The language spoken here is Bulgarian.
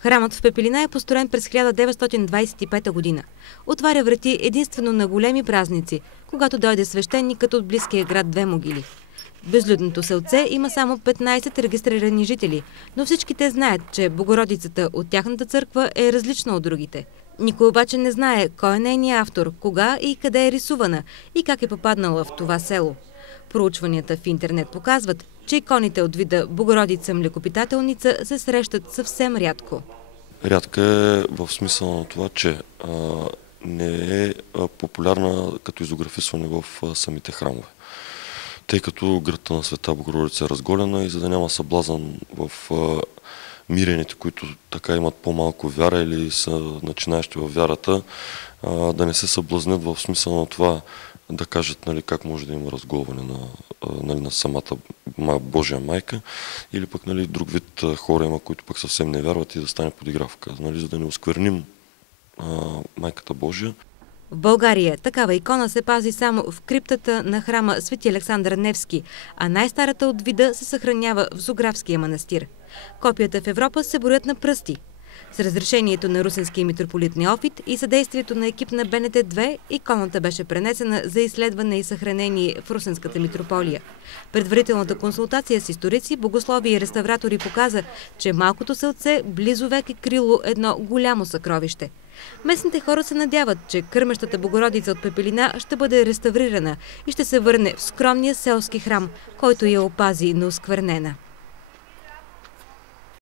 Храмът в Пепелина е построен през 1925 година. Отваря врати единствено на големи празници, когато дойде свещеникът от близкия град Две могили. В безлюдното селце има само 15 регистрирани жители, но всички те знаят, че Богородицата от тяхната църква е различна от другите. Никой обаче не знае кой е нейният автор, кога и къде е рисувана и как е попаднала в това село. Проучванията в интернет показват, че иконите от вида Богородица Млекопитателница се срещат съвсем рядко. Рядка е в смисъл на това, че не е популярна като изографисване в самите храмове. Тъй като гръдта на Света Богородица е разголена и за да няма съблазън в мирените, които така имат по-малко вяра или са начинаещи във вярата, да не се съблазнят в смисъл на това да кажат как може да има разголване на самата Божия майка, или пък друг вид хора има, които пък съвсем не вярват и да стане подигравка, за да не оскверним майката Божия. В България такава икона се пази само в криптата на храма Свети Александър Невски, а най-старата от вида се съхранява в Зографския манастир. Копията в Европа се броят на пръсти. С разрешението на русенския митрополит Неофит и съдействието на екип на БНТ-2, иконата беше пренесена за изследване и съхранение в Русенската митрополия. Предварителната консултация с историци, богослови и реставратори показа, че малкото селце близо век е крило едно голямо съкровище. Местните хора се надяват, че кърмещата Богородица от Пепелина ще бъде реставрирана и ще се върне в скромния селски храм, който я опази неосквернена.